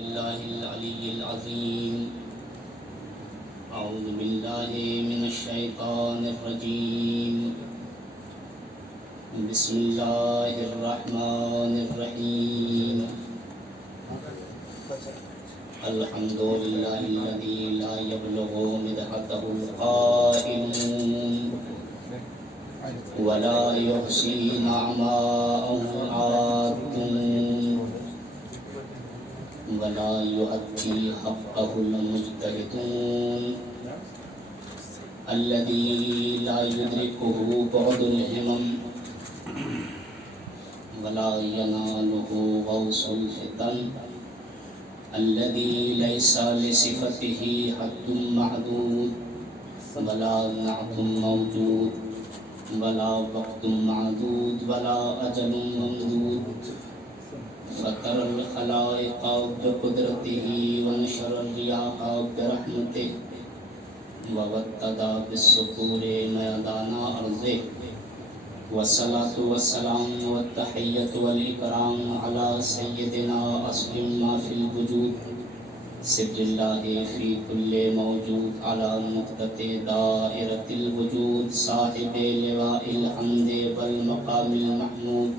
بالله العلي العظيم. أعوذ بالله من الشيطان الرجيم. بسم الله الرحمن الرحيم. الحمد لله الذي لا يبلغ مدحته القائلون ولا يحصي نعماءه العادون ولا يؤدي حقه المجتهدون الذي لا يدركه بعد الهمم ولا يناله غوص الفتن الذي ليس لصفته حد معدود ولا نعت موجود ولا وقت معدود ولا أجل ممدود فطر الخلائق بقدرته ونشر الرياح برحمته ووطد بالصخور ميدان أرضه والصلاة والسلام والتحية والإكرام على سيدنا أصل ما في الوجود سر الله في كل موجود على نقطة دائرة الوجود صاحب لواء الحمد والمقام المحمود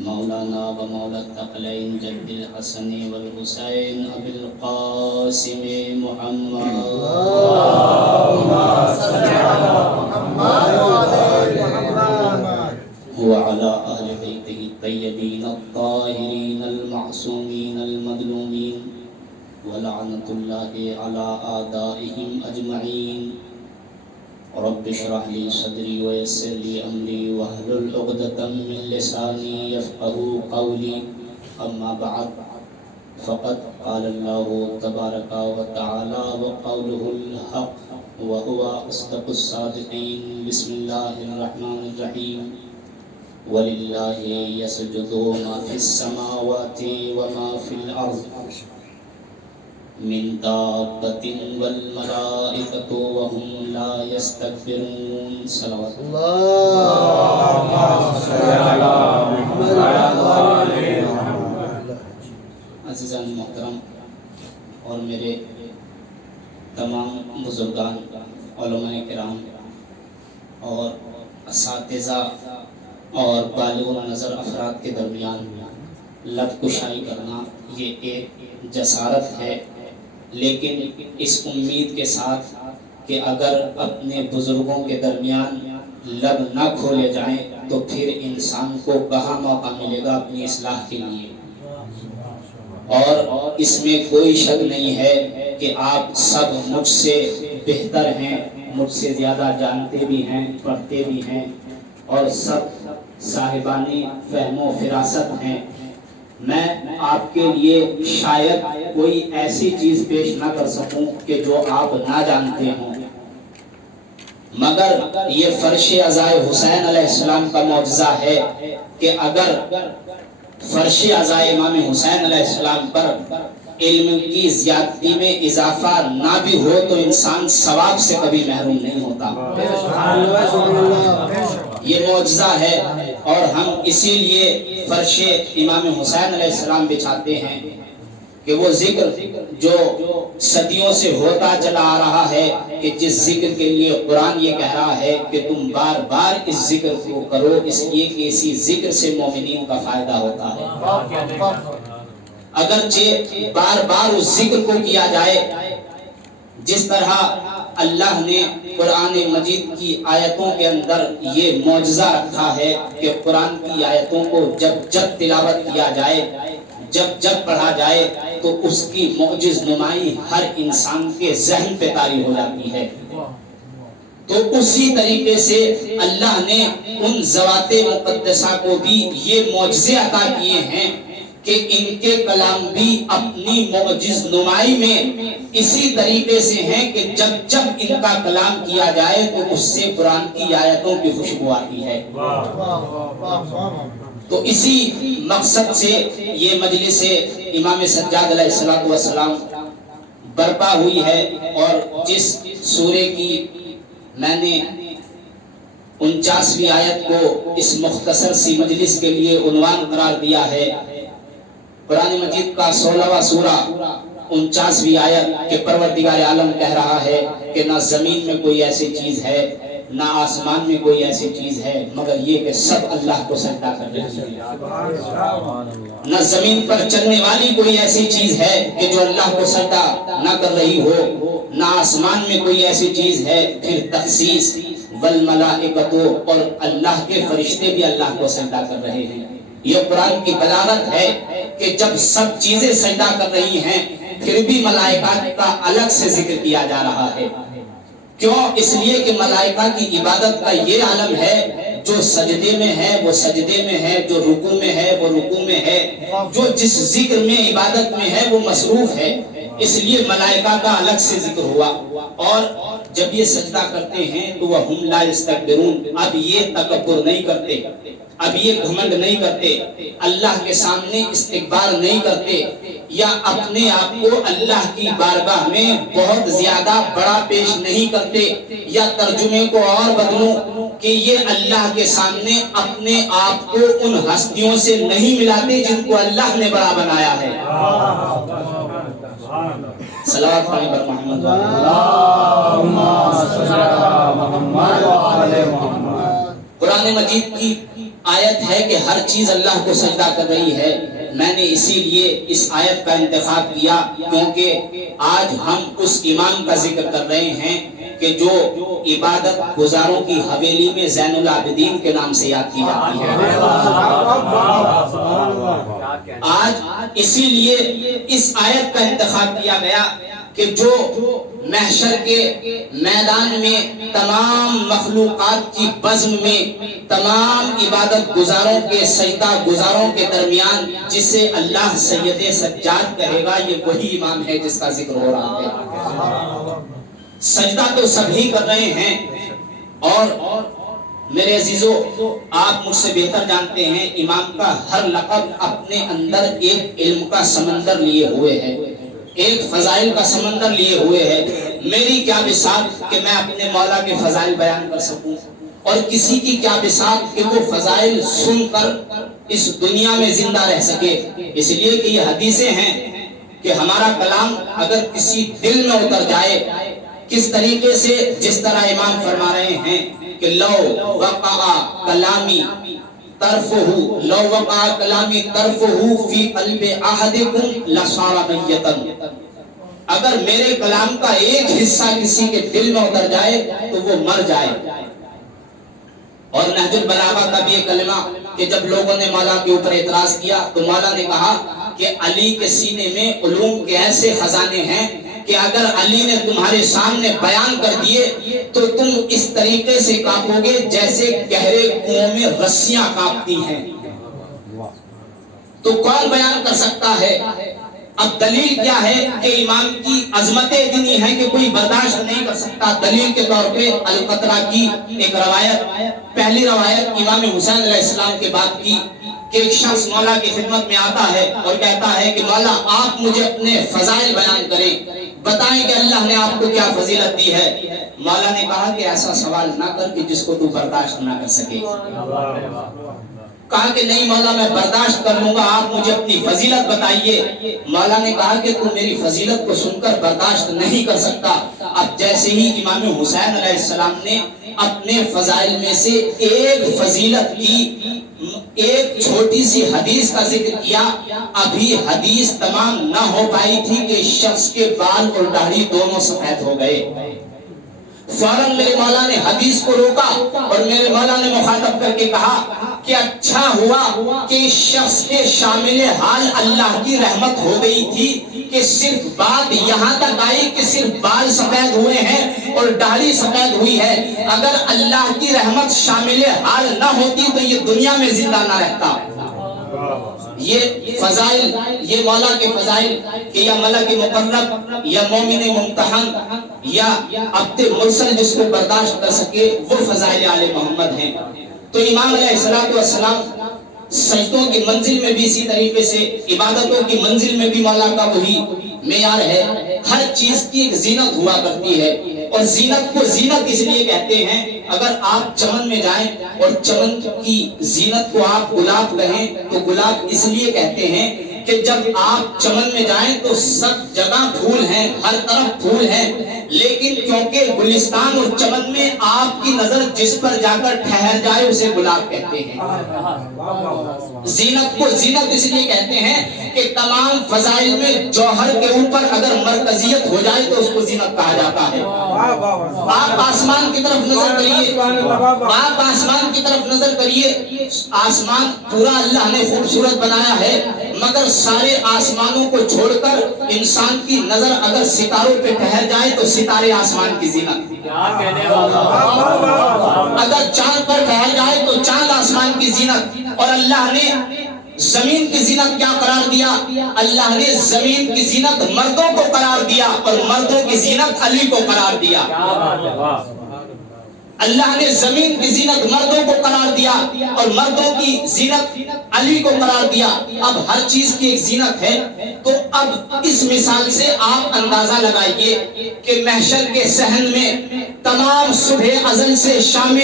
مولانا ومولا الثقلين جد الحسن والحسين أبي القاسم محمد اللهم صل على محمد وعلى أهل بيته الطيبين الطاهرين المعصومين المظلومين ولعنة الله على أعدائهم أجمعين. رب اشرح لي صدري ويسر لي أمري واحلل عقدة من لساني يفقهوا قولي. أما بعد فقد قال الله تبارك وتعالى وقوله الحق وهو أصدق الصادقين. بسم الله الرحمن الرحيم. ولله يسجد ما في السماوات وما في الأرض من دابة والملائكة وهم لا يستكبرون. صلوات اللهم صل على محمد وعلى محمد. عزیزان محترم اور میرے تمام بزرگان علماء کرام اور اساتذہ اور بالغ نظر افراد کے درمیان لب کشائی کرنا یہ ایک جسارت ہے، لیکن اس امید کے ساتھ کہ اگر اپنے بزرگوں کے درمیان لب نہ کھولے جائیں تو پھر انسان کو کہاں موقع ملے گا اپنی اصلاح کے لیے. اور اس میں کوئی شک نہیں ہے کہ آپ سب مجھ سے بہتر ہیں، مجھ سے زیادہ جانتے بھی ہیں، پڑھتے بھی ہیں اور سب صاحبان فہم و فراست ہیں. میں آپ کے لیے شاید کوئی ایسی چیز پیش نہ کر سکوں کہ جو آپ نہ جانتے ہوں، مگر یہ فرش عزائے حسین علیہ السلام کا معجزہ ہے کہ اگر فرش عزائے امام حسین علیہ السلام پر علم کی زیادتی میں اضافہ نہ بھی ہو تو انسان ثواب سے کبھی محروم نہیں ہوتا. یہ معجزہ ہے اور ہم اسی لیے فرش امام حسین علیہ السلام بچھاتے ہیں کہ وہ ذکر جو صدیوں سے ہوتا چلا آ رہا ہے، کہ جس ذکر کے لیے قرآن یہ کہہ رہا ہے کہ تم بار بار اس ذکر کو کرو، اس لیے کہ اسی ذکر سے مومنین کا فائدہ ہوتا ہے. اگرچہ بار بار اس ذکر کو کیا جائے جس طرح اللہ نے قرآن مجید کی آیتوں کے اندر یہ معجزہ رکھا ہے کہ قرآن کی آیتوں کو جب جب تلاوت کیا جائے، جب جب پڑھا جائے تو اس کی معجز نمائی ہر انسان کے ذہن پہ طاری ہو جاتی ہے. تو اسی طریقے سے اللہ نے ان ذوات مقدسہ کو بھی یہ معجزے عطا کیے ہیں کہ ان کے کلام بھی اپنی معجز نمائی میں اسی طریقے سے ہیں کہ جب جب ان کا کلام کیا جائے تو اس سے قرآن کی آیتوں کی خوشبو آتی ہے. تو اسی مقصد سے یہ مجلس امام سجاد علیہ السلام برپا ہوئی ہے، اور جس سورے کی میں نے 49ویں آیت کو اس مختصر سی مجلس کے لیے عنوان قرار دیا ہے، قرآن مجید کا 16واں سورہ 49ویں آیت کہ پروردگار عالم کہہ رہا ہے کہ نہ زمین میں کوئی ایسی چیز ہے نہ آسمان میں کوئی ایسی چیز ہے مگر یہ کہ سب اللہ کو سجدہ کر رہی ہے۔ نہ زمین پر چلنے والی کوئی ایسی چیز ہے کہ جو اللہ کو سجدہ نہ کر رہی ہو، نہ آسمان میں کوئی ایسی چیز ہے۔ پھر تخصیص والملائکۃ، اور اللہ کے فرشتے بھی اللہ کو سجدہ کر رہے ہیں۔ یہ قرآن کی بلاغت ہے کہ جب سب چیزیں سجدہ کر رہی ہیں پھر بھی ملائکہ کا الگ سے ذکر کیا جا رہا ہے۔ کیوں؟ اس لیے کہ ملائکہ کی عبادت کا یہ عالم ہے، جو سجدے میں ہے وہ سجدے میں ہے، جو رکوع میں ہے وہ رکوع میں ہے، جو جس ذکر میں عبادت میں ہے وہ مصروف ہے، اس لیے ملائکہ کا الگ سے ذکر ہوا۔ اور جب یہ سجدہ کرتے ہیں تو وہ ہم لا یستکبرون، اب یہ تکبر نہیں کرتے، اب یہ گھمنڈ نہیں کرتے، اللہ کے سامنے استکبار نہیں کرتے، یا اپنے آپ کو اللہ کی بارگاہ میں بہت زیادہ بڑا پیش نہیں کرتے، یا ترجمے کو اور بدلوں کہ یہ اللہ کے سامنے اپنے آپ کو ان ہستیوں سے نہیں ملاتے جن کو اللہ نے بڑا بنایا ہے۔ صلوات پڑھیں بر محمد اللہم صلی علی محمد وعلی محمد۔ قرآن مجید کی آیت ہے کہ ہر چیز اللہ کو سجدہ کر رہی ہے۔ میں نے اسی لیے اس آیت کا انتخاب کیا کیونکہ آج ہم اس امام کا ذکر کر رہے ہیں کہ جو عبادت گزاروں کی حویلی میں زین العابدین کے نام سے یاد کی جاتی ہے۔ آج اسی لیے اس آیت کا انتخاب کیا گیا کہ جو محشر کے میدان میں تمام مخلوقات کی بزم میں تمام عبادت گزاروں کے سجدہ گزاروں کے درمیان جسے اللہ سید سجاد کہے گا، یہ وہی امام ہے جس کا ذکر ہو رہا ہے۔ سجدہ تو سبھی کر رہے ہیں، اور میرے عزیزو آپ مجھ سے بہتر جانتے ہیں امام کا ہر لقب اپنے اندر ایک علم کا سمندر لیے ہوئے ہے، ایک فضائل کا سمندر لیے ہوئے ہے۔ میری کیا بساط کہ میں اپنے مولا کے فضائل بیان کر سکوں، اور کسی کی کیا بساط کہ وہ فضائل سن کر اس دنیا میں زندہ رہ سکے۔ اس لیے کہ یہ حدیثیں ہیں کہ ہمارا کلام اگر کسی دل میں اتر جائے، کس طریقے سے، جس طرح امام فرما رہے ہیں کہ لو وقع کلامی طرفہ، لو وقع کلامی طرفہ فی قلب احدکم لصار میتا، اگر میرے کلام کا ایک حصہ کسی کے دل میں اتر جائے تو وہ مر جائے۔ اور نہج البلاغہ کا بھی یہ کلمہ کہ جب لوگوں نے مولا کے اوپر اعتراض کیا تو مولا نے کہا کہ علی کے سینے میں علوم کے ایسے خزانے ہیں کہ اگر علی نے تمہارے سامنے بیان کر دیے تو تم اس طریقے سے کانپو گے جیسے گہرے کنویں میں رسیاں کانپتی ہیں۔ تو کون بیان کر سکتا ہے؟ اب دلیل کیا ہے کہ امام کی عظمت اتنی ہے کہ کوئی برداشت نہیں کر سکتا۔ دلیل کے طور پہ القطرہ کی ایک روایت، پہلی روایت امام حسین علیہ السلام کے بعد کی کہ ایک شخص مولا کی خدمت میں آتا ہے اور کہتا ہے کہ مولا آپ مجھے اپنے فضائل بیان کریں، بتائیں کہ اللہ نے آپ کو کیا فضیلت دی ہے۔ مولا نے کہا کہ ایسا سوال نہ کر کہ جس کو تو برداشت نہ کر سکے۔ کہا کہ نہیں مولا میں برداشت کر لوں گا، آپ مجھے اپنی فضیلت بتائیے۔ مولا نے کہا کہ تو میری فضیلت کو سن کر برداشت نہیں کر سکتا۔ اب جیسے ہی امام حسین علیہ السلام نے اپنے فضائل میں سے ایک فضیلت کی ایک چھوٹی سی حدیث کا ذکر کیا، ابھی حدیث تمام نہ ہو پائی تھی کہ شخص کے بال اور داڑھی دونوں سفید ہو گئے۔ فوراً میرے مولا نے حدیث کو روکا اور میرے مولا نے مخاطب کر کے کہا کہ اچھا ہوا کہ اس شخص کے شامل حال اللہ کی رحمت ہو گئی تھی کہ صرف بات یہاں تک آئی کہ صرف بال سفید ہوئے ہیں اور داڑھی سفید ہوئی ہے۔ اگر اللہ کی رحمت شامل حال نہ ہوتی تو یہ دنیا میں زندہ نہ رہتا۔ یہ فضائل، یہ مولا کے فضائل کہ یا ملک مقرب یا مومن ممتحن یا عبد مرسل جس کو برداشت کر سکے، وہ فضائل آل محمد ہیں۔ تو امام علیہ السلام سجدوں کی منزل میں بھی اسی طریقے سے، عبادتوں کی منزل میں بھی مولا کا وہی معیار ہے۔ ہر چیز کی ایک زینت ہوا کرتی ہے، اور زینت کو زینت اس لیے کہتے ہیں، اگر آپ چمن میں جائیں اور چمن کی زینت کو آپ گلاب کہیں تو گلاب اس لیے کہتے ہیں کہ جب آپ چمن میں جائیں تو سب جگہ پھول ہیں، ہر طرف پھول ہیں، لیکن کیونکہ گلستان اور چمن میں آپ کی نظر جس پر جا کر ٹھہر جائے اسے گلاب کہتے ہیں۔ زینت کو زینت اس لیے کہتے ہیں کہ تمام فضائل میں جوہر کے اوپر اگر مرکزیت ہو جائے تو اس کو زینت کہا جاتا ہے۔ آپ آسمان کی طرف نظر کریے، آپ آسمان کی طرف نظر کریے، آسمان پورا اللہ نے خوبصورت بنایا ہے، مگر سارے آسمانوں کو چھوڑ کر انسان کی نظر اگر ستاروں پہ ٹھہر جائے تو ستارے آسمان کی زینت، اگر چاند پر ٹھہر جائے تو چاند آسمان کی زینت۔ اور اللہ نے زمین کی زینت کیا قرار دیا؟ اللہ نے زمین کی زینت مردوں کو قرار دیا اور مردوں کی زینت علی کو قرار دیا۔ اللہ نے زمین کی زینت مردوں کو قرار دیا اور مردوں کی زینت علی کو قرار دیا۔ اب ہر چیز کی ایک زینت ہے، تو اب اس مثال سے آپ اندازہ لگائیے کہ محشر کے صحن میں تمام صبح ازل سے شام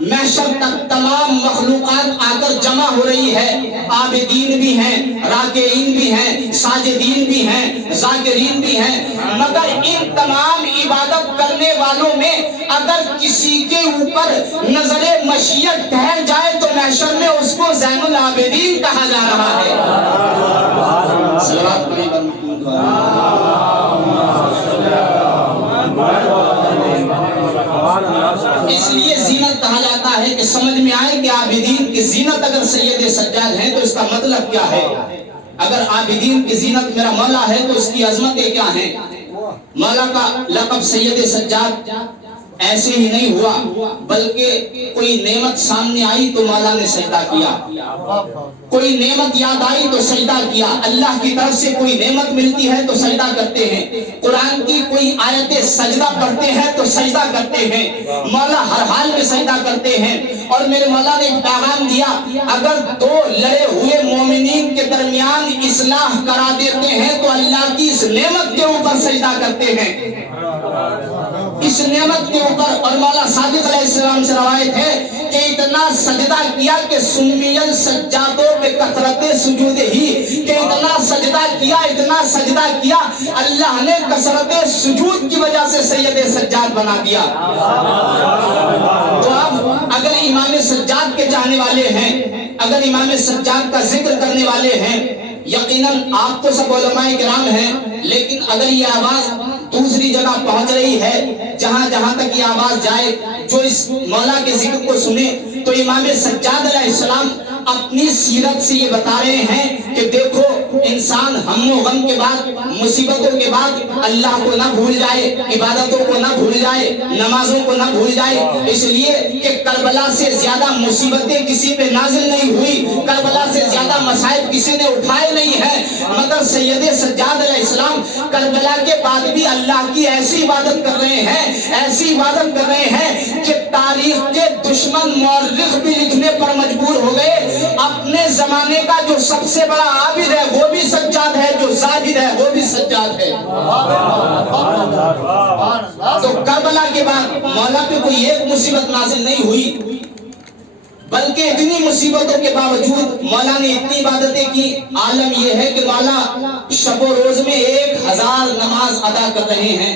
محشر تک تمام مخلوقات آ کر جمع ہو رہی ہے، عابدین بھی ہیں، راکعین بھی ہیں، ساجدین بھی ہیں، ذاکرین بھی ہیں، مگر ان تمام عبادت کرنے والوں میں اگر کسی کے اوپر نظر مشیت ٹھہر جائے تو محشر میں اس کو زین العابدین کہا جا رہا ہے۔ صلوات پڑھیں پر محمود اس لیے زینت کہا جاتا ہے کہ سمجھ میں آئے کہ عابدین کی زینت اگر سید سجاد ہیں تو اس کا مطلب کیا ہے۔ اگر عابدین کی زینت میرا مولا ہے تو اس کی عظمتیں کیا ہیں۔ مولا کا لقب سید سجاد ایسے ہی نہیں ہوا، بلکہ کوئی نعمت سامنے آئی تو مولا نے سجدہ کیا، کوئی نعمت یاد آئی تو سجدہ کیا، اللہ کی طرف سے کوئی نعمت ملتی ہے تو سجدہ کرتے ہیں، قرآن کی کوئی آیت سجدہ پڑھتے ہیں تو سجدہ کرتے ہیں، مولا ہر حال میں سجدہ کرتے ہیں۔ اور میرے مولا نے ایک پیغام دیا، اگر دو لڑے ہوئے مومنین کے درمیان اصلاح کرا دیتے ہیں تو اللہ کی اس نعمت کے اوپر سجدہ کرتے ہیں، اس نعمت کے اوپر۔ اور مولا صادق علیہ السلام سے روایت ہے کہ اتنا سجدہ کیا کہ سمیل سجادوں پہ کثرت سجود ہی، کہ اتنا سجدہ کیا، اتنا سجدہ کیا، اللہ نے کثرت سجود کی وجہ سے سید سجاد بنا دیا۔ تو اب اگر امام سجاد کے چاہنے والے ہیں، اگر امام سجاد کا ذکر کرنے والے ہیں، یقیناً آپ تو سب علماء کرام ہیں، لیکن اگر یہ آواز دوسری جگہ پہنچ رہی ہے، جہاں جہاں تک یہ آواز جائے، جو اس مولا کے ذکر کو سنے، تو امام سجاد علیہ السلام اپنی سیرت سے یہ بتا رہے ہیں کہ دیکھو انسان ہم و غم کے بعد، مصیبتوں کے بعد اللہ کو نہ بھول جائے، عبادتوں کو نہ بھول جائے، نمازوں کو نہ بھول جائے، اس لیے کہ کربلا سے زیادہ مصیبتیں کسی پہ نازل نہیں ہوئی، کربلا سے زیادہ مصائب کسی نے اٹھائے نہیں ہیں، مگر سید سجاد علیہ السلام کربلا کے بعد بھی اللہ کی ایسی عبادت کر رہے ہیں، ایسی عبادت کر رہے ہیں کہ تاریخ کے دشمن مورخ بھی لکھنے پر مجبور ہو گئے اپنے زمانے کا جو سب سے بڑا عابد ہے وہ بھی سجاد ہے، جو زاہد ہے وہ بھی سجاد ہے۔ تو کربلا کے بعد مولا پہ کوئی ایک مصیبت نازل نہیں ہوئی، بلکہ اتنی مصیبتوں کے باوجود مولا نے اتنی عبادتیں کی۔ عالم یہ ہے کہ مولا شب و روز میں 1000 نماز ادا کر رہے ہیں۔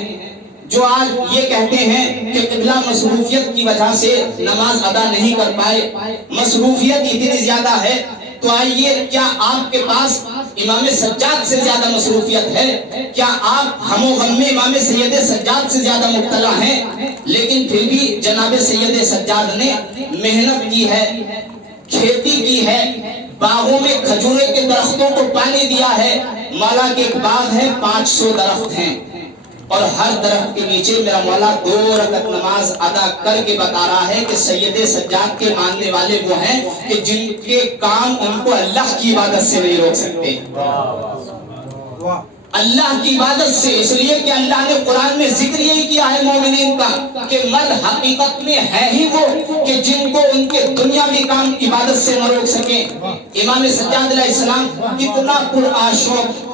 جو آج یہ کہتے ہیں کہ قبلہ مصروفیت کی وجہ سے نماز ادا نہیں کر پائے، مصروفیت اتنی زیادہ ہے، تو آئیے کیا آپ کے پاس امام سجاد سے زیادہ مصروفیت ہے؟ کیا آپ ہم و غم میں امام سید سجاد سے زیادہ مبتلا ہیں؟ لیکن پھر بھی جناب سید سجاد نے محنت کی ہے، کھیتی کی ہے، باغوں میں کھجورے کے درختوں کو پانی دیا ہے۔ مولا کے ایک باغ ہے، 500 درخت ہیں، اور ہر درخت کے نیچے میرا مولا 2 رکعت نماز ادا کر کے بتا رہا ہے کہ سید سجاد کے ماننے والے وہ ہیں کہ جن کے کام ان کو اللہ کی عبادت سے نہیں روک سکتے، اللہ کی عبادت سے، اس لیے کہ اللہ نے قرآن میں ذکر یہی کیا ہے مومنین کا کہ مرد حقیقت میں ہے ہی وہ کہ جن کو ان کے دنیاوی کام عبادت سے نہ روک سکیں۔ امام سجاد علیہ السلام کتنا پرآشوق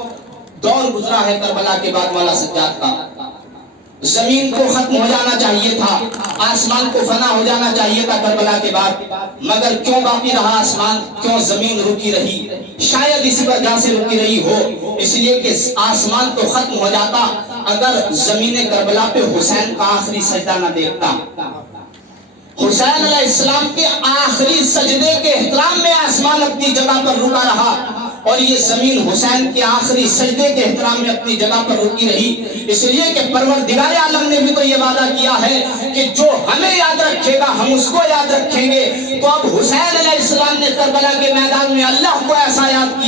دور گزرا ہے کربلا کے بعد مولا سجاد کا، زمین کو ختم ہو جانا چاہیے تھا، آسمان کو فنا ہو جانا چاہیے تھا کربلا کے بعد، مگر کیوں باقی رہا آسمان، کیوں زمین رکی رہی؟ شاید اسی وجہ سے رکی رہی ہو، اس لیے کہ آسمان تو ختم ہو جاتا اگر زمین کربلا پہ حسین کا آخری سجدہ نہ دیکھتا۔ حسین علیہ السلام کے آخری سجدے کے احترام میں آسمان اپنی جگہ پر رکا رہا، اور یہ زمین حسین کے آخری سجدے کے احترام میں اپنی جگہ پر رکی رہی، اس لیے کہ پروردگار عالم نے بھی تو یہ وعدہ کیا ہے کہ جو ہمیں یاد رکھے گا ہم اس کو یاد رکھیں گے۔ تو اب حسین علیہ السلام نے کربلا کے میدان میں اللہ کو ایسا یاد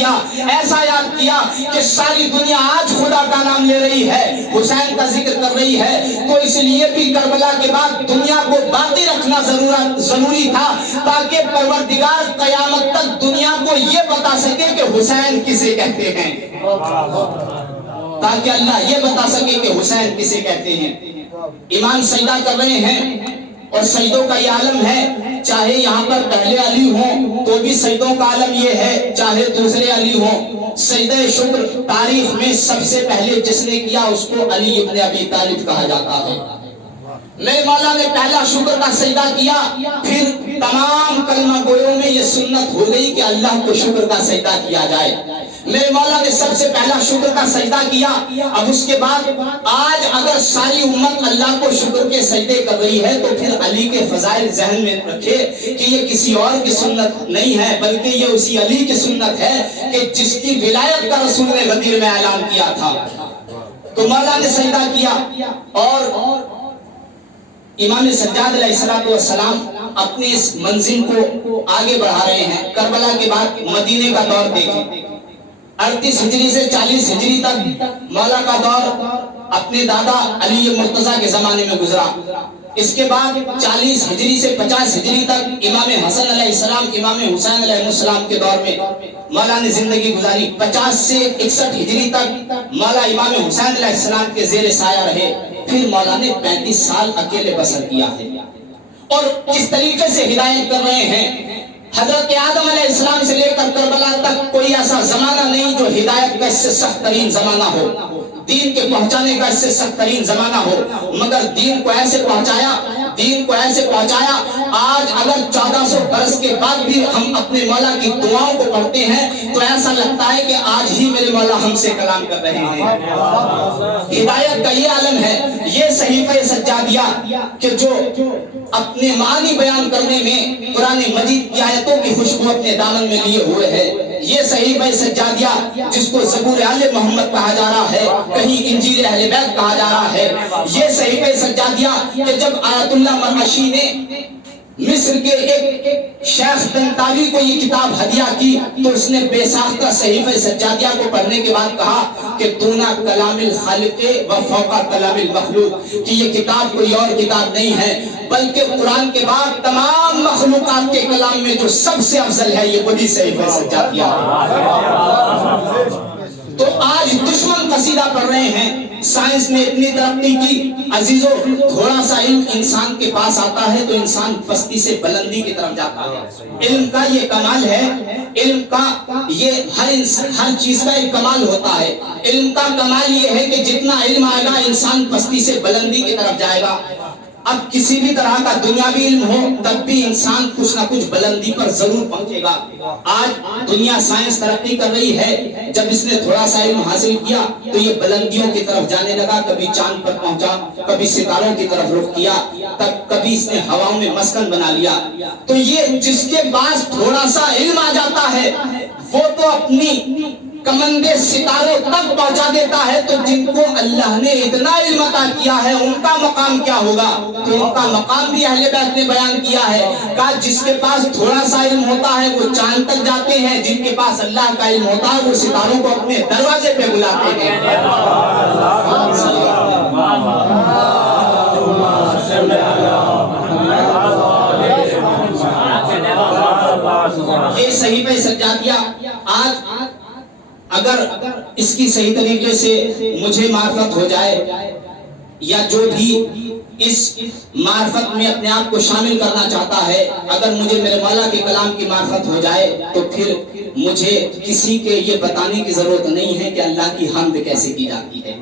کیا کہ ساری دنیا آج خدا کا نام لے رہی ہے، حسین کا ذکر کر رہی ہے۔ تو اس لیے بھی کربلا کے بعد دنیا کو باقی رکھنا ضروری تھا، تاکہ پروردگار قیامت تک دنیا کو یہ بتا سکے کہ حسین کسے کہتے ہیں، تاکہ اللہ یہ بتا سکے کہ حسین کسے کہتے ہیں۔ امام سجدہ کر رہے ہیں، اور سجدوں کا یہ عالم ہے، چاہے یہاں پر پہلے علی ہوں تو بھی سجدوں کا عالم یہ ہے، چاہے دوسرے علی ہوں۔ سجدہ شکر تاریخ میں سب سے پہلے جس نے کیا اس کو علی ابن ابی طالب کہا جاتا ہے۔ میرے مولا نے پہلا شکر کا سجدہ کیا، پھر تمام کلمہ گویوں میں یہ سنت ہو گئی کہ اللہ کو شکر کا سجدہ کیا جائے۔ میرے مولا نے سب سے پہلا شکر کا سجدہ کیا، اب اس کے بعد آج اگر ساری امت اللہ کو شکر کے سجدے کر رہی ہے تو پھر علی کے فضائل ذہن میں رکھے کہ یہ کسی اور کی سنت نہیں ہے، بلکہ یہ اسی علی کی سنت ہے کہ جس کی ولایت کا رسول نے غدیر میں اعلان کیا تھا۔ تو مولا نے سجدہ کیا، اور امام سجاد علیہ السلام اپنے اس منزل کو آگے بڑھا رہے ہیں۔ کربلا کے بعد مدینے کا دور دیکھیں، 38 ہجری سے 40 ہجری تک مولا کا دور اپنے دادا علی مرتضیٰ کے زمانے میں گزرا۔ اس کے بعد 40 ہجری سے 50 ہجری تک امام حسن علیہ السلام، امام حسین علیہ السلام کے دور میں مولا نے زندگی گزاری۔ 50 سے 61 ہجری تک مولا امام حسین علیہ السلام کے زیر سایہ رہے، پھر مولا نے 35 سال اکیلے بسر کیا ہے۔ اور کس طریقے سے ہدایت کر رہے ہیں، حضرت آدم علیہ السلام سے لے کر کربلا تک کوئی ایسا زمانہ نہیں جو ہدایت کا اس سے سخت ترین زمانہ ہو، دین کے پہنچانے کا اس سے سخت ترین زمانہ ہو، مگر دین کو ایسے پہنچایا۔ آج اگر 1400 برس کے بعد بھی ہم اپنے مولا کی دعاؤں کو پڑھتے ہیں تو ایسا لگتا ہے کہ آج ہی میرے مولا ہم سے کلام کر رہے ہیں۔ ہدایت کا یہ عالم ہے، یہ صحیفہ سجادیہ کہ جو اپنے معنی بیان کرنے میں قرآن مجید کی آیتوں کی خوشبو اپنے دامن میں لیے ہوئے ہے۔ یہ صحیفہ سجادیہ جس کو زبور آل محمد کہا جا رہا ہے، کہیں انجیل اہل بیت کہا جا رہا ہے، یہ صحیفہ سجادیہ کہ جب آیت اللہ مرعشی نے مصر کے ایک شیخ طنطاوی کو یہ کتاب ہدیہ کی تو اس نے بے ساختہ صحیفہ سجادیہ کو پڑھنے کے بعد کہا کہ دونا کلام الخالق و فوقا کلام المخلوق، کہ یہ کتاب کوئی اور کتاب نہیں ہے بلکہ قرآن کے بعد تمام مخلوقات کے کلام میں جو سب سے افضل ہے یہ وہی صحیفہ سجادیہ۔ تو آج دشمن قصیدہ پڑھ رہے ہیں، سائنس نے اتنی ترقی کی عزیزو، تھوڑا سا علم انسان کے پاس آتا ہے تو انسان پستی سے بلندی کی طرف جاتا ہے۔ علم کا یہ کمال ہے، علم کا یہ ہر چیز کا ایک کمال ہوتا ہے۔ علم کا کمال یہ ہے کہ جتنا علم آئے گا انسان پستی سے بلندی کی طرف جائے گا۔ اب کسی بھی طرح کا دنیاوی علم ہو تب بھی انسان کچھ نہ کچھ بلندی پر ضرور پہنچے گا۔ آج دنیا سائنس ترقی کر رہی ہے، جب اس نے تھوڑا سا علم حاصل کیا تو یہ بلندیوں کی طرف جانے لگا، کبھی چاند پر پہنچا، کبھی ستاروں کی طرف رخ کیا، تب کبھی اس نے ہواؤں میں مسکن بنا لیا۔ تو یہ جس کے پاس تھوڑا سا علم آ جاتا ہے وہ تو اپنی کمندے ستاروں تک پہنچا دیتا ہے، تو جن کو اللہ نے اتنا علم عطا کیا ہے ان کا مقام کیا ہوگا؟ تو ان کا مقام بھی اہل بیت نے بیان کیا ہے، کہ جس کے پاس تھوڑا سا علم ہوتا ہے وہ چاند تک جاتے ہیں، جن کے پاس اللہ کا علم ہوتا ہے وہ ستاروں کو اپنے دروازے پہ بلاتے ہیں۔ یہ صحیفہ سجادیہ آج اگر اس کی صحیح طریقے سے مجھے معرفت ہو جائے یا جو بھی اس معرفت میں اپنے آپ کو شامل کرنا چاہتا ہے، اگر مجھے میرے مولا کے کلام کی معرفت ہو جائے تو پھر مجھے کسی کے یہ بتانے کی ضرورت نہیں ہے کہ اللہ کی حمد کیسے کی جاتی ہے۔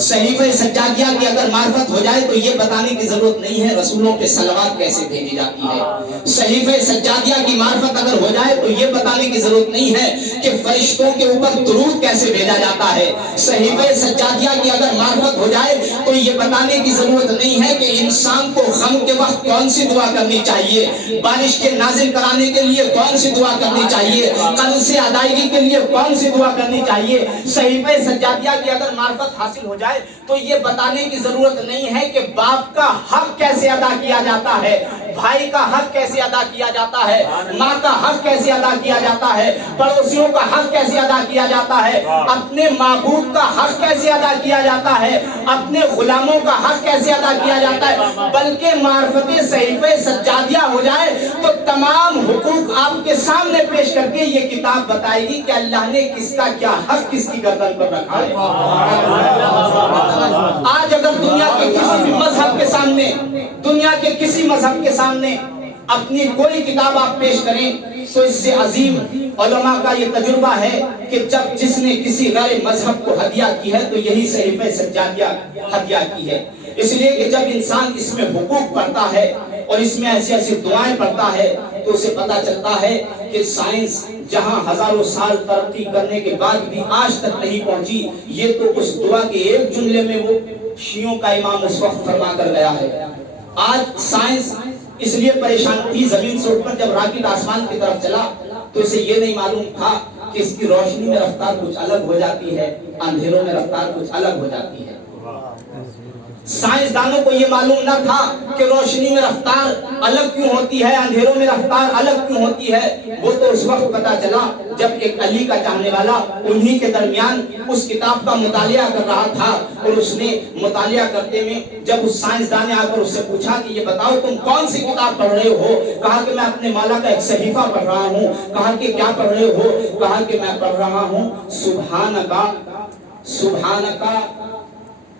صحیفہ سجادیہ کی اگر معرفت ہو جائے تو یہ بتانے کی ضرورت نہیں ہے رسولوں پہ صلوات کیسے بھیجی جاتی ہے۔ صحیفہ سجادیہ کی معرفت اگر ہو جائے تو یہ بتانے کی ضرورت نہیں ہے کہ فرشتوں کے اوپر درود کیسے بھیجا جاتا ہے۔ صحیفہ سجادیہ کی اگر معرفت ہو جائے تو یہ بتانے کی ضرورت نہیں ہے کہ انسان کو غم کے وقت کون سی دعا کرنی چاہیے، بارش کے نازل کرانے کے لیے کون سی دعا کرنی چاہیے، قرض سے ادائیگی کے لیے کون سی دعا کرنی چاہیے۔ صحیفہ سجادیہ کی اگر معرفت حاصل ہو جائے تو یہ بتانے کی ضرورت نہیں ہے کہ باپ کا حق کیسے ادا کیا جاتا ہے، بھائی کا حق کیسے ادا کیا جاتا ہے، ماں کا حق کیسے ادا کیا جاتا ہے، پڑوسیوں کا حق کیسے ادا کیا جاتا ہے، اپنے معبود کا حق کیسے ادا کیا جاتا ہے، اپنے غلاموں کا حق کیسے ادا کیا جاتا ہے، بلکہ معرفت صحیفہ سجادیہ ہو جائے تو تمام حقوق آپ کے سامنے پیش کر کے یہ کتاب بتائے گی کہ اللہ نے کس کا کیا حق کس کی گردن پر رکھا ہے۔ آج اگر دنیا کے کسی بھی مذہب کے سامنے، دنیا کے کسی مذہب کے سامنے اپنی کوئی کتاب آپ پیش کریں تو اس سے عظیم علماء کا یہ تجربہ ہے کہ جب جس نے کسی غیر مذہب کو ہدیہ کی ہے تو یہی صحیفہ سجادیہ ہدیہ کی ہے، اس لیے کہ جب انسان اس میں حقوق پڑھتا ہے اور اس میں ایسی ایسی دعائیں پڑھتا ہے تو اسے پتا چلتا ہے کہ سائنس جہاں ہزاروں سال ترقی کرنے کے بعد بھی آج تک نہیں پہنچی، یہ تو اس دعا کے ایک جملے میں وہ شیعوں کا امام اس وقت فرما کر گیا ہے۔ آج سائنس اس لیے پریشان تھی، زمین سے اٹھ کر جب راکٹ آسمان کی طرف چلا تو اسے یہ نہیں معلوم تھا کہ اس کی روشنی میں رفتار کچھ الگ ہو جاتی ہے، اندھیروں میں رفتار کچھ الگ ہو جاتی ہے۔ سائنسدانوں کو یہ معلوم نہ تھا کہ روشنی میں رفتار الگ کیوں ہوتی ہے، اندھیروں میں رفتار الگ کیوں ہوتی ہے، وہ تو اس وقت پتا چلا جب ایک علی کا چاہنے والا انہی کے درمیان اس کتاب کا مطالعہ کر رہا تھا، اور اس نے مطالعہ کرتے میں جب اس سائنسدان نے آ کر اس سے پوچھا کہ یہ بتاؤ تم کون سی کتاب پڑھ رہے ہو، کہا کہ میں اپنے مولا کا ایک صحیفہ پڑھ رہا ہوں، کہا کہ کیا پڑھ رہے ہو، کہا کہ میں پڑھ رہا ہوں سبحانکا سبحانکا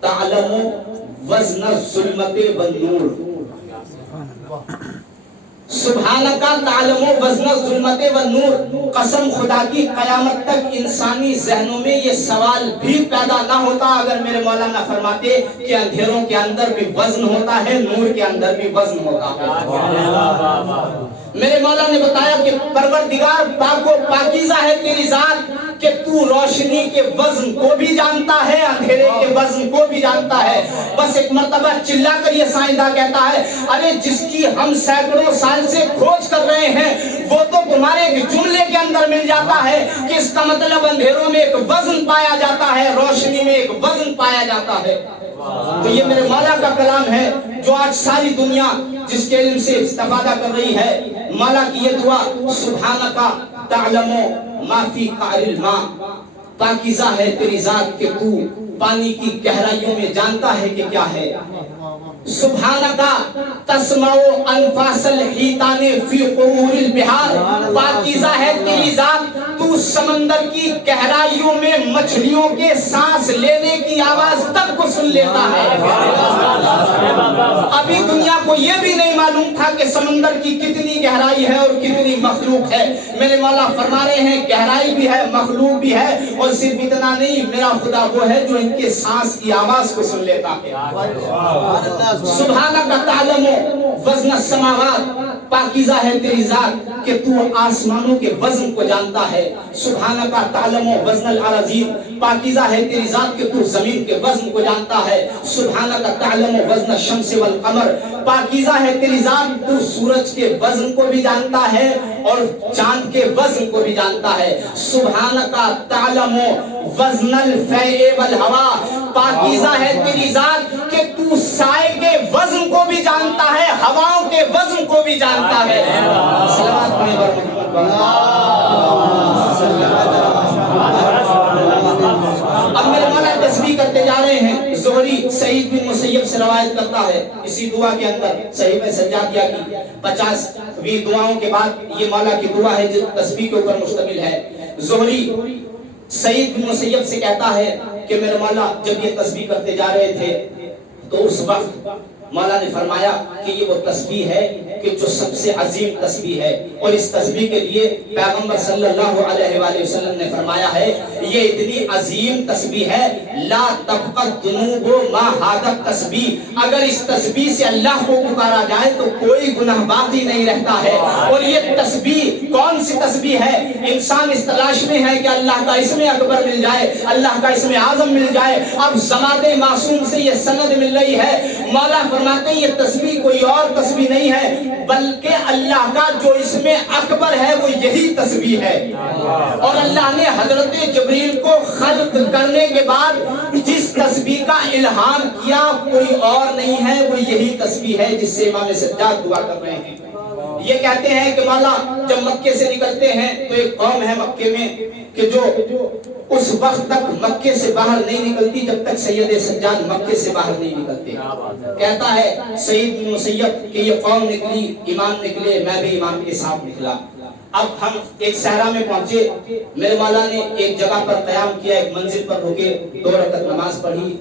تعلم وزن الظلمت والنور، سبحانکا تعلم وزن الظلمت والنور، قسم خدا کی قیامت تک انسانی ذہنوں میں یہ سوال بھی پیدا نہ ہوتا اگر میرے مولا نہ فرماتے کہ اندھیروں کے اندر بھی وزن ہوتا ہے، نور کے اندر بھی وزن ہوتا ہے۔ میرے مولا نے بتایا کہ پروردگار پاک و پاکیزہ ہے تیری ذات کہ تو روشنی کے وزن کو بھی جانتا ہے، اندھیرے کے وزن کو بھی جانتا ہے۔ بس ایک مرتبہ چلا کر یہ سائنسداں کہتا ہے ارے جس کی ہم سینکڑوں سال سے کھوج کر رہے ہیں وہ تو تمہارے ایک جملے کے اندر مل جاتا ہے کہ اس کا مطلب اندھیروں میں ایک وزن پایا جاتا ہے، روشنی میں ایک وزن پایا جاتا ہے۔ تو یہ میرے مولا کا کلام ہے جو آج ساری دنیا جس کے علم سے استفادہ کر رہی ہے۔ مولا کی یہ دعا سبحانکا تعلم ما فی قعر الماء، پاکیزہ ہے تیری ذات کہ تو پانی کی گہرائیوں میں جانتا ہے کہ کیا ہے۔ سبحانکا تسمع انفاس الحیتان فی قعور البحار، پاکیزہ ہے تیری ذات تو سمندر کی گہرائیوں میں مچھلیوں کے سانس لینے کی آواز تک کو سن لیتا ہے۔ ابھی دنیا کو یہ بھی نہیں معلوم تھا کہ سمندر کی کتنی گہرائی ہے اور کتنی مخلوق ہے۔ میرے مولا فرما رہے ہیں گہرائی بھی ہے، مخلوق بھی ہے، اور صرف اتنا نہیں، میرا خدا وہ ہے جو ان کے سانس کی آواز کو سن لیتا ہے۔ سبحانک تعلم وزن السماوات، پاکیزہ ہے تیری ذات کہ تو آسمانوں کے وزن کو جانتا ہے۔ سبحانک تعلم وزن الارضین، پاکیزہ ہے تیری ذات کہ تو زمین کے وزن کو جانتا ہے۔ سبحانک تعلم وزن الشمس والقمر، پاکیزہ ہے تیری ذات تو سورج کے وزن کو بھی جانتا ہے اور چاند کے وزن کو بھی جانتا ہے۔ سبحانک تعلم وزن الفیء والہوا، پاکیزہ ہے تیری ذات کہ تو سائے کے وزن کو بھی جانتا ہے، ہواؤں کے وزن کو بھی جانتا ہے۔ صلوات پڑھیں بر محمد۔ اب میرے مولا تسبیح کرتے جا رہے ہیں۔ زہری سعید بن مسیب سے روایت کرتا ہے اسی دعا کے اندر صحیفہ سجادیہ کی 50ویں دعاؤں کے بعد یہ مولا کی دعا ہے جو تسبیح کے اوپر مشتمل ہے۔ زہری سعید بن مسیب سے کہتا ہے کہ میرے مولا جب یہ تسبیح کرتے جا رہے تھے تو اس وقت مولا نے فرمایا کہ یہ وہ تسبیح ہے کہ جو سب سے عظیم تسبیح ہے، اور اس تسبیح کے لیے پیغمبر صلی اللہ علیہ وآلہ وسلم نے فرمایا ہے یہ اتنی عظیم تسبیح ہے، لا تبقت ذنوب ما حادت تسبیح، اگر اس تسبیح سے اللہ کو پکارا جائے تو کوئی گناہ باقی نہیں رہتا ہے۔ اور یہ تسبیح کون سی تسبیح ہے؟ انسان اس تلاش میں ہے کہ اللہ کا اسم اکبر مل جائے، اللہ کا اسم اعظم مل جائے۔ اب ضماد معصوم سے یہ سند مل رہی ہے، مولا فرماتے ہیں یہ تسبیح کوئی اور تسبیح نہیں ہے بلکہ اللہ کا جو اسم اکبر ہے وہ یہی تسبیح ہے۔ اور اللہ نے حضرت جبریل کو خلق کرنے کے بعد جس تسبیح کا الہام کیا کوئی اور نہیں ہے، وہ یہی تسبیح ہے جس سے امام سجاد دعا کر رہے ہیں۔ یہ کہتے ہیں کہ مولا جب مکے سے نکلتے ہیں تو ایک قوم ہے مکے میں کہ جو اس وقت تک مکے سے باہر نہیں نکلتی جب تک سید سجاد مکے سے باہر نہیں نکلتے۔ کہتا ہے سعید بن مسیب کہ یہ قوم نکلی، امام نکلے، میں بھی امام کے ساتھ نکلا۔ اب ہم ایک صحرا میں پہنچے، میرے مولا نے ایک جگہ پر قیام کیا، ایک منزل پر رکے، 2 رکعت نماز پڑھی،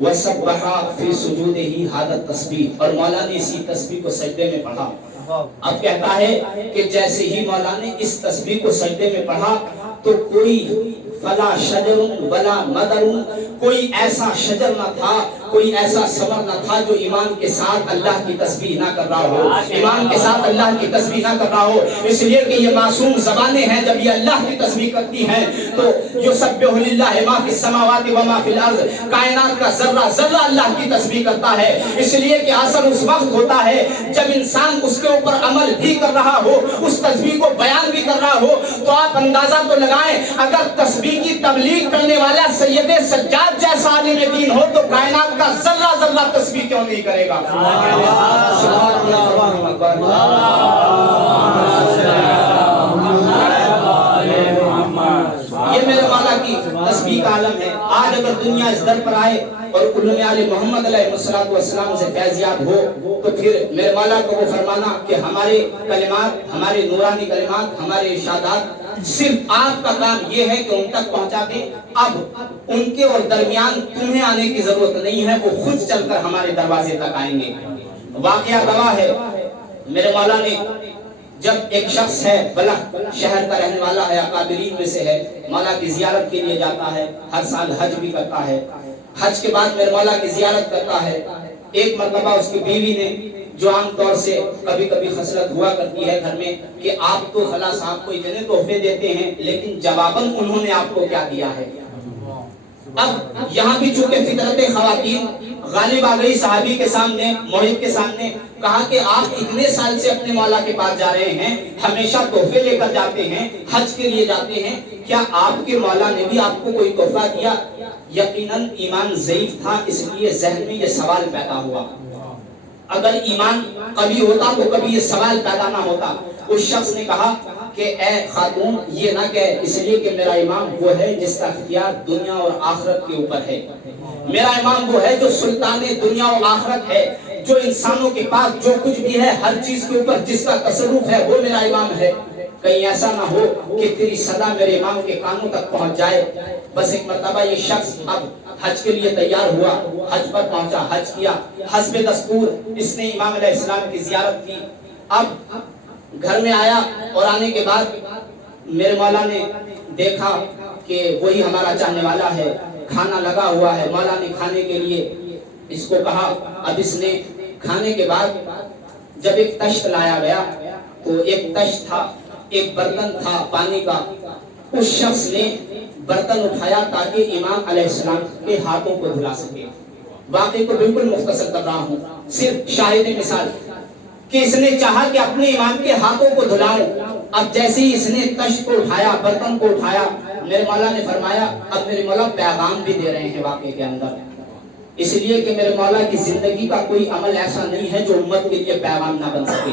وَسَبَّحَ فِي سُجُودِهِ هَذَا التَّسْبِيحَ، اور مولا نے اسی تسبیح کو سجدے میں پڑھا۔ اب کہتا ہے کہ جیسے ہی مولا نے اس تسبیح کو سجدے میں پڑھا تو کوئی فلا شجر ولا مدر، کوئی ایسا شجر نہ تھا، کوئی ایسا ثمر نہ تھا جو ایمان کے ساتھ اللہ کی تسبیح نہ کر رہا ہو، ایمان کے ساتھ اللہ کی تسبیح نہ کر رہا ہو۔ اس لیے کہ یہ معصوم زبانیں ہیں، جب یہ اللہ کی تسبیح کرتی ہیں تو یسبح للہ ما فی السماوات و ما فی الارض، کائنات کا ذرہ ذرہ اللہ کی تسبیح کرتا ہے۔ اس لیے کہ اثر اس وقت ہوتا ہے جب انسان اس کے اوپر عمل بھی کر رہا ہو، اس تسبیح کو بیان بھی کر رہا ہو۔ تو آپ اندازہ تو لگائیں اگر تسبیح کی تبلیغ کرنے والا سید سجاد جیسا عالم دین ہو تو کائنات کا ذرہ ذرہ تسبیح کیوں نہیں کرے گا؟ یہ میرے مولا کی تسبیح کا عالم ہے۔ آج اگر دنیا اس در پر آئے اور علماء آل محمد علیہ السلام سے فیضیاب ہو تو پھر میرے مولا کو وہ فرمانا کہ ہمارے کلمات، ہمارے نورانی کلمات، ہمارے ارشادات صرف آپ کا کام یہ ہے کہ ان تک پہنچا دیں، اب ان کے اور درمیان تمہیں آنے کی ضرورت نہیں ہے، وہ خود چل کر ہمارے دروازے تک آئیں گے۔ واقعہ گواہ ہے، میرے مولا نے جب ایک شخص ہے بلخ شہر کا رہنے والا ہے، اکابرین میں سے ہے، مولا کی زیارت کے لیے جاتا ہے، ہر سال حج بھی کرتا ہے، حج کے بعد میرے مولا کی زیارت کرتا ہے۔ ایک مرتبہ اس کی بیوی نے جو عام طور سے کبھی کبھی خصلت ہوا کرتی ہے گھر میں کہ آپ تو فلاں صاحب کو اتنے تحفے دیتے ہیں لیکن جواباً انہوں نے آپ کو کیا دیا ہے۔ اب یہاں بھی چونکہ فطرت خواتین غالب آ گئی صحابی کے سامنے، محب کے سامنے، کہا کہ آپ اتنے سال سے اپنے مولا کے پاس جا رہے ہیں، ہمیشہ تحفے لے کر جاتے ہیں، حج کے لیے جاتے ہیں، کیا آپ کے مولا نے بھی آپ کو کوئی تحفہ دیا؟ یقیناً ایمان ضعیف تھا، اس لیے ذہن میں یہ سوال پیدا ہوا۔ اگر ایمان قوی ہوتا تو کبھی یہ سوال پیدا نہ ہوتا۔ اس شخص نے کہا کہ اے خاتون یہ نہ کہے، اس لیے کہ میرا امام وہ ہے جس کا اختیار دنیا اور آخرت کے اوپر ہے، میرا امام وہ ہے جو سلطان دنیا اور آخرت ہے، جو انسانوں کے پاس جو کچھ بھی ہے ہر چیز کے اوپر جس کا تصرف ہے وہ میرا امام ہے۔ کہیں ایسا نہ ہو کہ تیری صدا میرے امام کے کانوں تک پہنچ جائے۔ بس ایک مرتبہ یہ شخص اب حج کے لیے تیار ہوا، حج پر پہنچا، حج کیا، حسب دستور اس نے امام علیہ السلام کی زیارت کی۔ اب گھر میں آیا اور آنے کے بعد میرے مولا نے دیکھا کہ وہی ہمارا چاہنے والا ہے، کھانا لگا ہوا ہے، مولا نے کھانے کے لیے اس کو کہا۔ اب اس نے کھانے کے بعد جب ایک تشت لایا گیا تو ایک تشت تھا، ایک برتن تھا پانی کا، اس شخص نے برتن اٹھایا تاکہ امام علیہ السلام کے ہاتھوں کو دھلا سکے۔ واقعے کو بالکل مختصر کر رہا ہوں، صرف شاہد مثال کہ اس نے چاہا کہ اپنے امام کے ہاتھوں کو دھلاؤں۔ اب جیسے ہی اس نے تشت کو اٹھایا، برتن کو اٹھایا، میرے مولا نے فرمایا اب میرے مولا پیغام بھی دے رہے ہیں واقعے کے اندر، اس لیے کہ میرے مولا کی زندگی کا کوئی عمل ایسا نہیں ہے جو امت کے لیے پیغام نہ بن سکے۔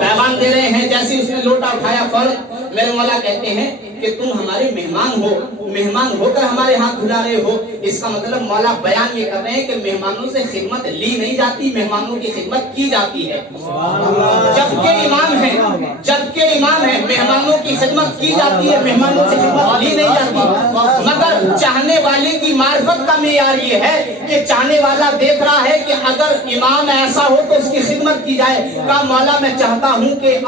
پیغام دے رہے ہیں۔ جیسے اس نے لوٹا اٹھایا فوراً میرے مولا کہتے ہیں کہ تم ہمارے مہمان ہو، مہمان ہو کر ہمارے ہاتھ دھلا رہے ہو۔ اس کا مطلب مولا بیان یہ کر رہے ہیں کہ مہمانوں سے خدمت لی نہیں جاتی، مہمانوں کی خدمت کی جاتی ہے۔ جبکہ امام ہے، جبکہ امام ہے، مہمانوں کی خدمت کی جاتی ہے، مہمانوں سے خدمت لی نہیں جاتی۔ مگر چاہنے والے کی معرفت کا معیار یہ ہے کہ چاہنے والا دیکھ رہا ہے کہ اگر امام ایسا ہو تو اس کی خدمت کی جائے. کہا مولا میں چاہتا ہوں کہ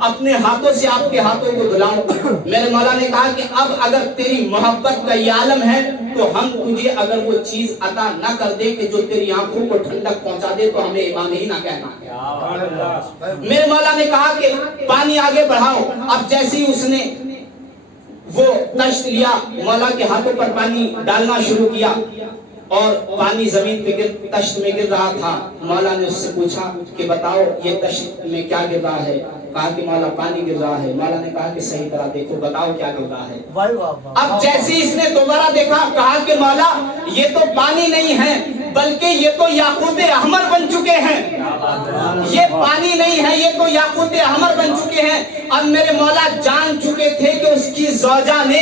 اپنے ہاتھوں سے آپ کے ہاتھوں کو دھلاؤں. میرے مولا نے کہا کہ اب اگر تیری محبت کا یہ عالم ہے تو ہم تجھے اگر وہ چیز عطا نہ کر دے کہ جو تیری آنکھوں کو ٹھنڈک پہنچا دے تو ہمیں امام ہی نہ کہنا. میرے مولا نے کہا کہ پانی آگے بڑھاؤ. اب جیسے ہی اس نے وہ تشت لیا, مولا کے ہاتھوں پر پانی ڈالنا شروع کیا اور پانی زمین پہ تشت میں گر رہا تھا. مولا نے اس سے پوچھا کہ بتاؤ یہ تشت میں کیا گر رہا ہے؟ کہا کہ مولا پانی گر رہا ہے. مولا نے کہا کہ صحیح طرح دیکھو, بتاؤ کیا گر رہا ہے. اب جیسے اس نے دوبارہ دیکھا, کہا کہ مولا یہ تو پانی نہیں ہے بلکہ یہ تو یاقوت احمر بن چکے ہیں. یہ پانی نہیں ہے, یہ تو یاقوت احمر بن چکے ہیں. اب میرے مولا جان چکے تھے کہ اس کی زوجہ نے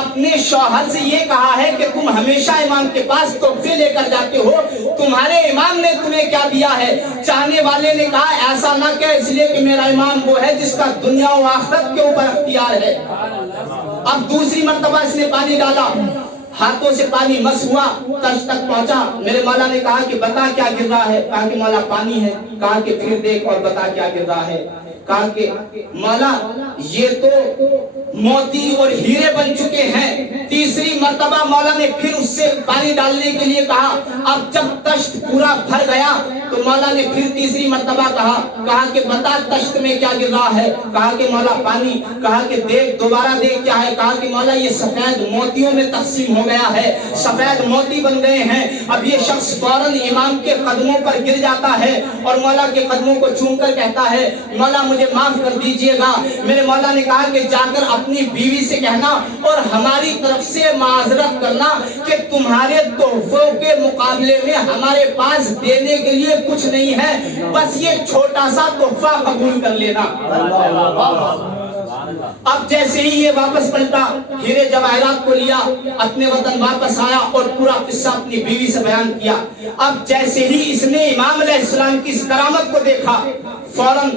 اپنے شوہر سے یہ کہا ہے کہ تم ہمیشہ امام کے پاس تحفے لے کر جاتے ہو, تمہارے امام نے تمہیں کیا دیا ہے؟ چاہنے والے نے کہا ایسا نہ کہ اس لیے کہ میرا امام وہ ہے جس کا دنیا و آخرت کے اوپر اختیار ہے. اب دوسری مرتبہ اس نے پانی ڈالا, ہاتھوں سے پانی مس ہوا, تشت تک پہنچا. میرے مولا نے کہا کہ بتا کیا گر رہا ہے؟ کہا کہ مولا پانی ہے. کہا کہ پھر دیکھ اور بتا کیا گر رہا ہے. کہا کہ مولا یہ تو موتی اور ہیرے بن چکے ہیں. تیسری مرتبہ مولا نے پھر اس سے پانی ڈالنے کے لیے کہا. اب جب تشت پورا بھر گیا تو مولا نے پھر تیسری مرتبہ کہا کہ بتا تشت میں کیا گر رہا ہے؟ کہا کہ مولا پانی. کہا کہ دیکھ, دوبارہ دیکھ کیا ہے؟ کہا کہ مولا یہ سفید موتیوں میں تقسیم ہو گیا ہے, سفید موتی بن گئے ہیں. اب یہ شخص فوراً امام کے قدموں پر گر جاتا ہے اور مولا کے قدموں کو چوم کر کہتا ہے مولا مجھے معاف کر دیجئے گا. میرے مولا نے کہا کہ جا کر اپنی بیوی سے کہنا اور ہماری طرف سے معذرت کرنا کہ تمہارے تحفوں کے مقابلے میں ہمارے پاس دینے کے لیے کچھ نہیں ہے, بس یہ چھوٹا سا تحفہ قبول کر لینا. اب جیسے ہی یہ واپس پلٹا, ہیرے جواہرات کو لیا, اپنے وطن واپس آیا اور پورا قصہ اپنی بیوی سے بیان کیا. اب جیسے ہی اس نے امام علیہ السلام کی اس کرامت کو دیکھا, فوراً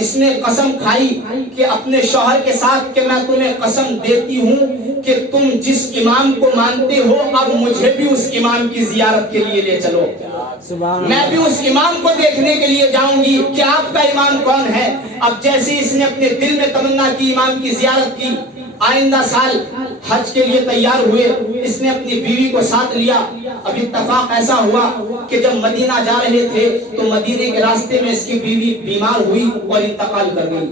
اس نے قسم کھائی کہ اپنے شوہر کے ساتھ کہ میں تمہیں قسم دیتی ہوں کہ تم جس امام کو مانتے ہو اب مجھے بھی اس امام کی زیارت کے لیے لے چلو. میں بھی اس امام کو دیکھنے کے لیے جاؤں گی کہ آپ کا امام کون ہے. اب جیسے اس نے اپنے دل میں تمنا کی امام کی زیارت کی, آئندہ سال حج کے لیے تیار ہوئے. اس نے اپنی بیوی کو ساتھ لیا. اب اتفاق ایسا ہوا کہ جب مدینہ جا رہے تھے تو مدینے کے راستے میں اس کی بیوی بیمار ہوئی اور انتقال کر گئی.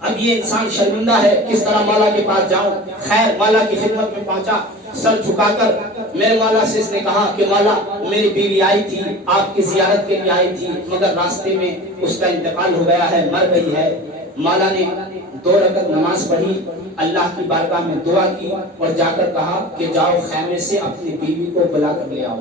اب یہ انسان شرمندہ ہے, کس طرح مولا کے پاس جاؤں. خیر مولا کی خدمت میں پہنچا, سر جھکا کر میرے مولا سے اس نے کہا کہ مولا میری بیوی آئی تھی, آپ کی زیارت کے لیے آئی تھی, مگر راستے میں اس کا انتقال ہو گیا ہے, مر گئی ہے. مولا نے 2 رکعت نماز پڑھی, اللہ کی بارگاہ میں دعا کی اور جا کر کہا کہ جاؤ خیمے سے اپنی بیوی کو بلا کر لے آؤ.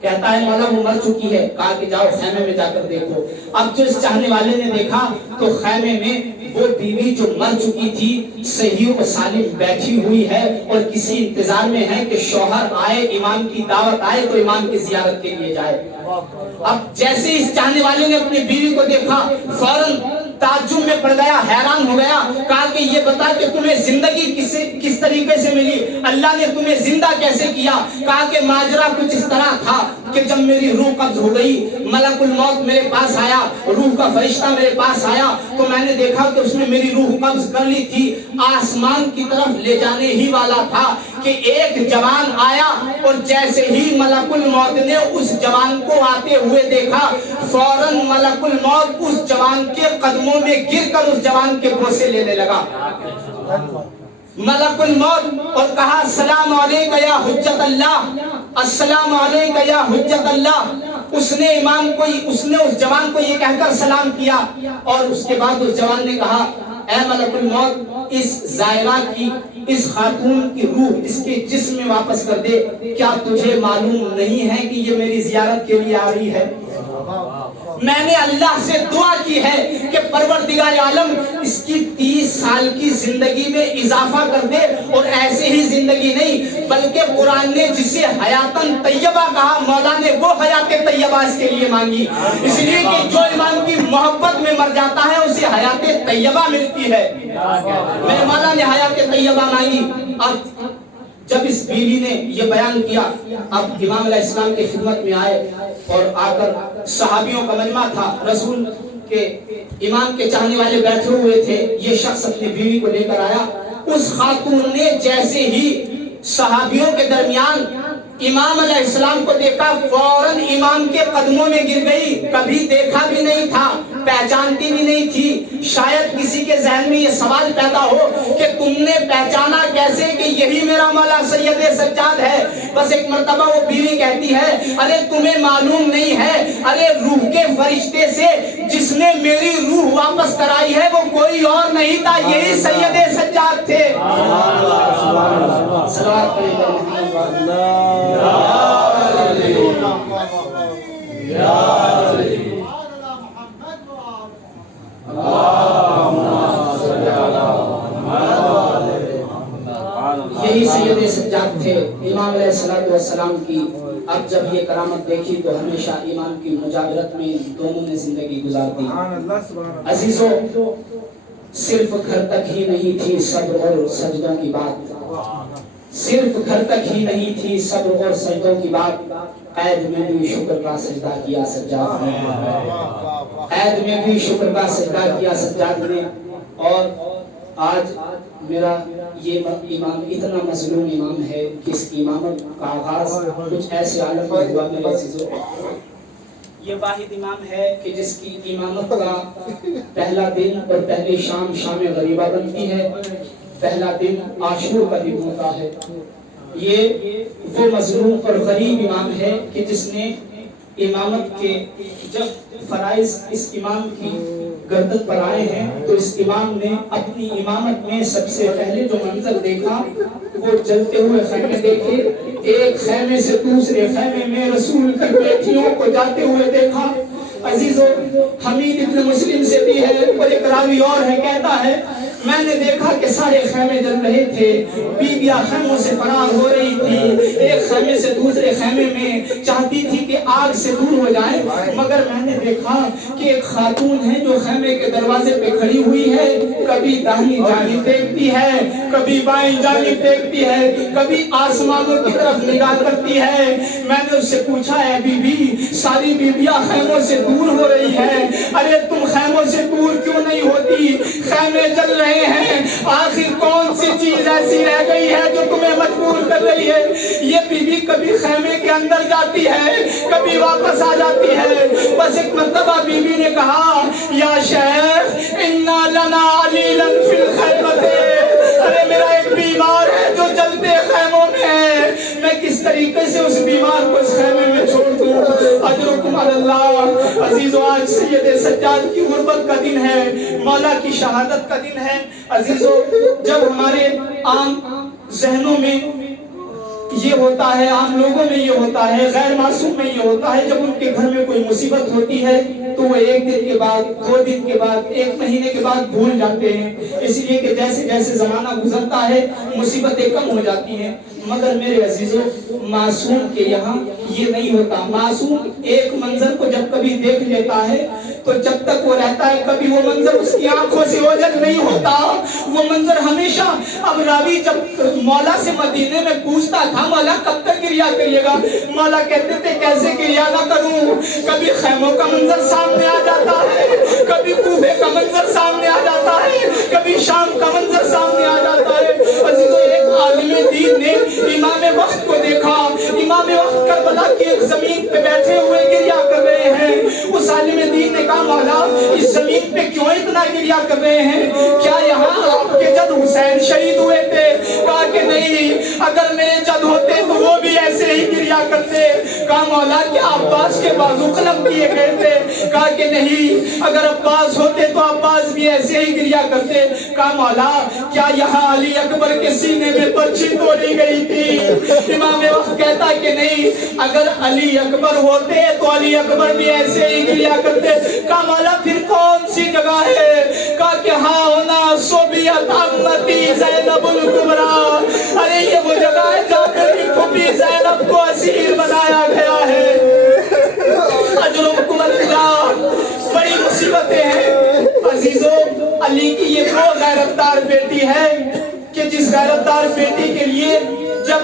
کہتا ہے مولا وہ مر چکی ہے. کہا کہ جاؤ خیمے میں جا کر دیکھو. اب جو اس چاہنے والے نے دیکھا تو خیمے میں وہ بیوی جو مر چکی تھی صحیح و سالم بیٹھی ہوئی ہے اور کسی انتظار میں ہے کہ شوہر آئے, امام کی دعوت آئے تو امام کی زیارت کے لیے جائے. اب جیسے اس چاہنے والے نے اپنی بیوی کو دیکھا فوراً تعجب میں پڑ گیا, حیران ہو گیا. کہا کہ یہ بتا کہ تمہیں زندگی کس طریقے سے ملی, اللہ نے تمہیں زندہ کیسے کیا؟ کہا کہ ماجرا کچھ اس طرح تھا کہ جب میری روح قبض ہو گئی, ملک الموت میرے پاس آیا, روح کا فرشتہ میرے پاس آیا تو میں نے دیکھا کہ اس نے میری روح قبض کر لی تھی, آسمان کی طرف لے جانے ہی والا تھا کہ ایک جوان آیا اور جیسے ہی ملک الموت نے اس جوان کو آتے ہوئے دیکھا فوراً ملک الموت اس جوان کے قدموں میں گر کر اس جوان کے بوسے لینے لگا. ملک الموت اور کہا السلام علیکہ یا حجت اللہ, السلام علیکہ یا حجت اللہ. اس نے اس جوان کو یہ کہہ کر سلام کیا اور اس کے بعد اس جوان نے کہا اے ملک الموت اس زائرہ کی, اس خاتون کی روح اس کے جسم میں واپس کر دے. کیا تجھے معلوم نہیں ہے کہ یہ میری زیارت کے لیے آ رہی ہے؟ میں نے اللہ سے دعا کی ہے کہ پروردگار عالم اس کی 30 سال کی زندگی میں اضافہ کر دے, اور ایسے ہی زندگی نہیں بلکہ قرآن نے جسے حیاتن طیبہ کہا, مولا نے وہ حیات طیبہ اس کے لیے مانگی, اس لیے کہ جو امام کی محبت میں مر جاتا ہے اسے حیات طیبہ ملتی ہے. میرے مولا نے حیات طیبہ مانگی. اب جب اس بیوی نے یہ بیان کیا، اب امام علیہ السلام کی خدمت میں آئے اور آ کر صحابیوں کا مجمع تھا، رسول کے امام کے چاہنے والے بیٹھے ہوئے تھے، یہ شخص اپنی بیوی کو لے کر آیا۔ اس خاتون نے جیسے ہی صحابیوں کے درمیان امام علیہ السلام کو دیکھا، فوراً امام کے قدموں میں گر گئی۔ کبھی دیکھا بھی نہیں تھا، پہچانتی بھی نہیں تھی۔ شاید کسی کے ذہن میں یہ سوال پیدا ہو کہ تم نے پہچانا کیسے کہ یہی میرا مولا سید سجاد ہے؟ بس ایک مرتبہ وہ بیوی کہتی ہے، ارے تمہیں معلوم نہیں ہے، ارے روح کے فرشتے سے جس نے میری روح واپس کرائی ہے وہ کوئی اور نہیں تھا، یہی سید سجاد تھے۔ صلوات یہی سید سجاد تھے امام علیہ السلام کی۔ اب جب یہ کرامت دیکھی تو ہمیشہ امام کی مجاورت میں دونوں نے زندگی گزار دی۔ عزیزو، صرف گھر تک ہی نہیں تھی صبر اور سجدوں کی بات، صرف گھر تک ہی نہیں تھی صبر اور سجدوں کی بات، قید میں بھی شکر کا سجدہ کیا سجاد نے، قید میں بھی شکر کا سجدہ کیا سجاد نے۔ اور آج میرا یہ امام اتنا مظلوم امام ہے کہ اس کی امامت کا آغاز کچھ ایسے عالم میں ہوا میرے عزیزو۔ یہ واحد امام ہے کہ جس کی امامت کا پہلا دن اور پہلی شام شام غریبہ بنتی ہے، پہلا دن عاشور کا دن ہوتا ہے۔ یہ وہ مظلوم اور غریب امام ہے کہ جس نے امامت کے جب فرائض اس امام کی گردن پر آئے ہیں تو اس امام نے اپنی امامت میں سب سے پہلے جو منظر دیکھا وہ جلتے ہوئے خیمے دیکھے، ایک خیمے سے دوسرے خیمے میں رسول کی بیٹیوں کو جاتے ہوئے دیکھا۔ عزیزو، حمید ابن مسلم سے بھی ہے اور ایک راوی اور ہے، کہتا ہے میں نے دیکھا کہ سارے خیمے جل رہے تھے، بیویاں خیموں سے فرار ہو رہی تھی، ایک خیمے سے دوسرے خیمے میں چاہتی تھی کہ آگ سے دور ہو جائے، مگر میں نے دیکھا کہ ایک خاتون ہے جو خیمے کے دروازے پہ کھڑی ہوئی ہے، کبھی داہنی جانب دیکھتی ہے، کبھی بائیں جانب دیکھتی ہے، کبھی آسمانوں کی طرف نگاہ کرتی ہے۔ میں نے اس سے پوچھا، اے بی بی، ساری بیویاں خیموں سے دور ہو رہی ہیں، ارے تم خیموں سے دور کیوں نہیں ہوتی؟ خیمے جل رہے ہیں، آخر کون سی چیز ایسی رہ گئی ہے جو تمہیں مجبور کر رہی ہے؟ یہ بی بی کبھی خیمے کے اندر جاتی ہے، کبھی واپس آ جاتی ہے۔ بس ایک مرتبہ بی بی نے کہا، یا شیخ انا لنا علیلا فی الخیمۃ، ارے میرا ایک بیمار ہے جو جلتے خیموں میں ہے، میں کس طریقے سے اس بیمار کو اس خیمے میں چھوڑ دوں؟ اجرکم علی اللہ۔ عزیزو، آج سید سجاد کی غربت کا دن ہے، مولا کی شہادت کا دن ہے۔ عزیزو، جب ہمارے عام ذہنوں میں یہ ہوتا ہے، عام لوگوں میں یہ ہوتا ہے، غیر معصوم میں یہ ہوتا ہے، جب ان کے گھر میں کوئی مصیبت ہوتی ہے تو وہ ایک دن کے بعد، 2 دن کے بعد، 1 مہینے کے بعد بھول جاتے ہیں، اس لیے کہ جیسے جیسے زمانہ گزرتا ہے مصیبتیں کم ہو جاتی ہیں۔ مگر میرے عزیزو، معصوم کے یہاں یہ نہیں ہوتا۔ معصوم ایک منظر کو جب کبھی دیکھ لیتا ہے تو جب تک وہ رہتا ہے کبھی وہ منظر اس کی آنکھوں سے اوجھل نہیں ہوتا، وہ منظر ہمیشہ۔ اب راوی جب مولا سے مدینے میں پوچھتا تھا، مولا کب تک گریا کریے گا؟ مولا کہتے تھے کیسے گریا نہ کروں، کبھی خیموں کا منظر سامنے آ جاتا ہے، کبھی کوفے کا منظر سامنے آ جاتا ہے، کبھی شام کا منظر سامنے آ جاتا ہے۔ عزیزو، ایک عالم دین نے امام وقت کو دیکھا، امام وقت کربلا کی ایک زمین پہ بیٹھے ہوئے گریا کر رہے ہیں۔ اس عالم دین نے کہا، مولا اس زمین پہ کیوں اتنا گریا کر رہے ہیں؟ کیا یہاں آپ کے جد حسین شہید ہوئے تھے؟ کہا کہ نہیں، اگر میرے جد ہوتے تو وہ بھی ایسے ہی گریا کرتے۔ کہا مولا کیا عباس کے بازو قلم کیے گئے تھے؟ کہا کہ نہیں، اگر عباس ہوتے تو عباس بھی ایسے ہی گریا کرتے۔ کہا مولا کیا یہاں علی اکبر کے سینے میں پرچھی توڑی گئی تھی؟ امام وقت کہتا کہ نہیں، اگر علی اکبر ہوتے تو علی اکبر بھی ایسے ہی گریا کرتے۔ کہا مولا پھر کون سی جگہ ہے؟ کہا کہ ہاں ہونا صوبیت امتی زینب الکبریٰ، ارے یہ وہ جگہ ہے جہاں میری پھوپھی زینب کو اسیر بنایا گیا ہے۔ اجرکم اللہ۔ بڑی مصیبتیں ہیں عزیزو۔ علی کی یہ وہ غیرتدار بیٹی ہے کہ جس غیرتدار بیٹی کے لیے جب